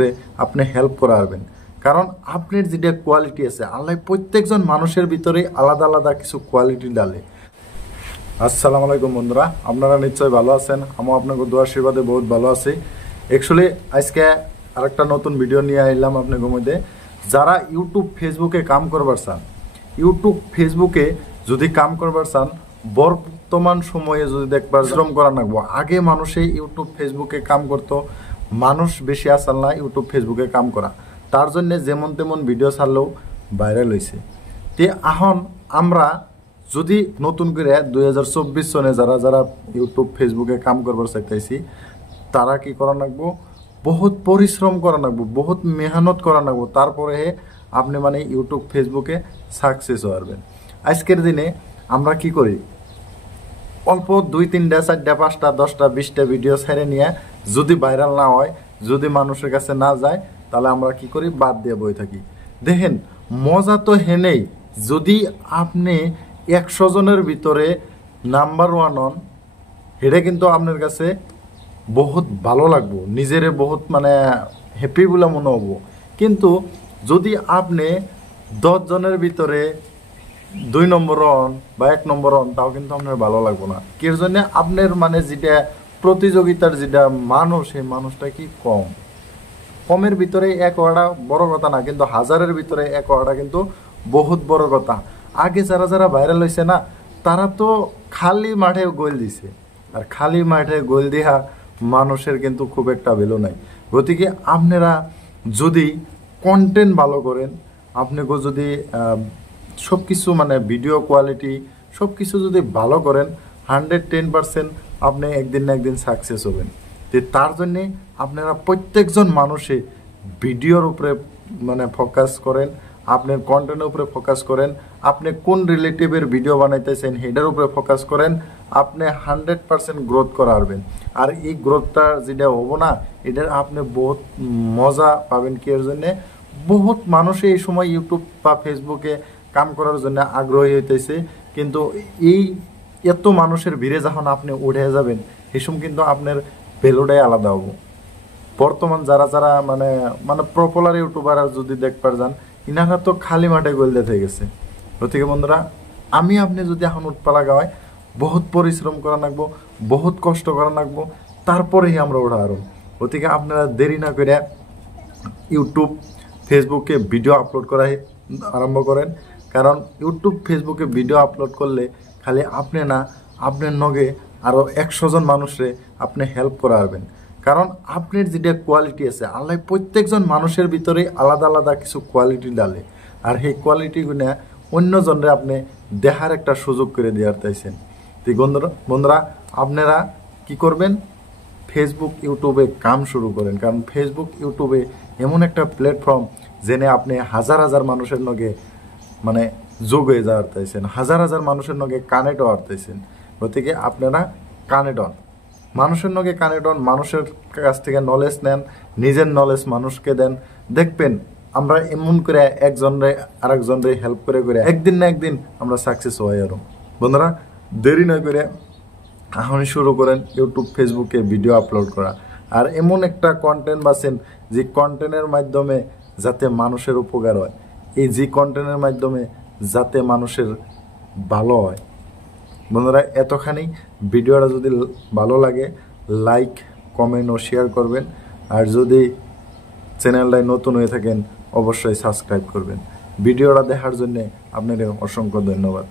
মানুষরে আপনি হেল্প করা পারবেন। কারণ আপনার যেটা কোয়ালিটি আছে আল্লাহ প্রত্যেকজন মানুষের ভিতরে আলাদা আলাদা কিছু কোয়ালিটি ডালে। আসসালামু আলাইকুম বন্ধুরা, আপনারা নিশ্চয়ই ভালো আছেন। আমি আপনাকে দোয়া আশীর্বাদে বহুত ভালো আছি। অ্যাকচুয়ালি আজকে আরেকটা নতুন ভিডিও নিয়ে আইলাম আপনাদের মধ্যে। যারা ইউটিউব ফেসবুকে কাম করবার চান, ইউটিউব ফেসবুকে যদি কাম করবার চান, বর্তমান সময়ে যদি দেখবার শ্রম করা লাগবো। আগে মানুষে ইউটিউব ফেসবুকে কাম করতো, মানুষ বেশি আসাল না ইউটিউব ফেসবুকে কাম করা, তার জন্য যেমন তেমন ভিডিও ছাড়লেও ভাইরাল হয়েছে। তে এখন আমরা যদি নতুন করে 2024 সনে যারা যারা ইউটিউব ফেসবুকে কাম করবার চাইতেছি, তারা কি করা লাগবো, বহুত পরিশ্রম করা লাগবো, বহুত মেহনত করা লাগবো, তারপরে আপনি মানে ইউটিউব ফেসবুকে সাকসেস হবেন। আজকের দিনে আমরা কি করি, অল্প 2-3টা 4টা 5টা 10টা 20টা ভিডিও ছেড়ে নিয়ে যদি ভাইরাল না হয়, যদি মানুষের কাছে না যায়, তাহলে আমরা কি করি, বাদ দিয়ে বই থাকি। দেখেন মজা তো হেনেই, যদি আপনি 100 জনের ভিতরে নাম্বার 1 হন, এটা কিন্তু আপনার কাছে বহুত ভালো লাগবো, নিজেরে বহুত মানে হ্যাপি বলে মনে হবো। কিন্তু যদি আপনি 10 জনের ভিতরে 2 নম্বর হন বা 1 নম্বর হন, তাও কিন্তু আপনার ভালো লাগবো না। এর জন্য আপনার মানে যেটা প্রতিযোগিতার যেটা মানুষ, সেই মানুষটা কি কমের ভিতরে 1 হওয়াটা বড় কথা না, কিন্তু হাজারের ভিতরে 1 হওয়াটা কিন্তু বহুত বড় কথা। আগে যারা যারা ভাইরাল হয়েছে না, তারা তো খালি মাঠে গোল দিছে, আর খালি মাঠে গোল দিয়া মানুষের কিন্তু খুব একটা ভ্যালু নাই। গতিকে আপনারা যদি কন্টেন্ট ভালো করেন, আপনাকে যদি সব কিছু মানে ভিডিও কোয়ালিটি সব কিছু যদি ভালো করেন, 110% আপনি একদিন না একদিন সাকসেস হবেন। তো তার জন্যে আপনারা প্রত্যেকজন মানুষে ভিডিওর উপরে মানে ফোকাস করেন, আপনার কন্টেন্টের উপরে ফোকাস করেন, আপনি কোন রিলেটিভের ভিডিও বানাইতেছেন সেটার উপরে ফোকাস করেন, আপনি 100% গ্রোথ করা পারবেন। আর এই গ্রোথটা যেটা হবো না, এটার আপনি বহুত মজা পাবেন। কি এর জন্যে বহুত মানুষে এই সময় ইউটিউব বা ফেসবুকে কাম করার জন্য আগ্রহী হইতেছে, কিন্তু এই এত মানুষের ভিড়ে যখন আপনি উঠে যাবেন, এই সময় কিন্তু আপনার ভ্যালুটাই আলাদা হবো। বর্তমান যারা যারা মানে মানে পপুলার ইউটিউবার যদি দেখবার যান, ইনারা তো খালি মাঠে গোল দিতে গেছে। গতিকে বন্ধুরা, আমি আপনি যদি এখন উৎপালা গাওয়াই, বহুত পরিশ্রম করা লাগবো, বহুত কষ্ট করা লাগবো, তারপরেই আমরা ওঠা আরো। গতিকে আপনারা দেরি না করে ইউটিউব ফেসবুকে ভিডিও আপলোড করা আরম্ভ করেন। কারণ ইউটিউব ফেসবুকে ভিডিও আপলোড করলে খালি আপনি না, আপনার নগে আরও 100 জন মানুষরে আপনি হেল্প করা পারবেন। কারণ আপনার যেটা কোয়ালিটি আছে আল্লাহ প্রত্যেকজন মানুষের ভিতরে আলাদা আলাদা কিছু কোয়ালিটি ডালে, আর সেই কোয়ালিটিগুলো অন্যজনরে আপনি দেখার একটা সুযোগ করে দেওয়ার চাইছেন। তো বন্ধুরা আপনারা কি করবেন, ফেসবুক ইউটিউবে কাম শুরু করেন। কারণ ফেসবুক ইউটিউবে এমন একটা প্ল্যাটফর্ম, যেনে আপনি হাজার হাজার মানুষের নগে মানে যোগ হয়ে যাওয়ার চাইছেন, হাজার হাজার মানুষের নগে কানেক্ট হওয়ার চাইছেন। গতিকে আপনারা কানেক্ট হন, মানুষের নগে কানেক্ট হন, মানুষের কাছ থেকে নলেজ নেন, নিজের নলেজ মানুষকে দেন। দেখবেন আমরা এমন করে একজনরে আরেকজনরে হেল্প করে করে একদিন না একদিন আমরা সাকসেস হই। আরো বন্ধুরা, দেরি না করে এখন শুরু করেন ইউটিউব ফেসবুকে ভিডিও আপলোড করা। আর এমন একটা কন্টেন্ট বাছেন যে কন্টেন্টের মাধ্যমে যাতে মানুষের উপকার হয়, এই যে কন্টেন্টের মাধ্যমে যাতে মানুষের ভালো হয়। বন্ধুরা, এতখানি ভিডিওটা যদি ভালো লাগে, লাইক কমেন্ট ও শেয়ার করবেন। আর যদি চ্যানেলটায় নতুন হয়ে থাকেন, অবশ্যই সাবস্ক্রাইব করবেন। ভিডিওটা দেখার জন্য আপনাদের অসংখ্য ধন্যবাদ।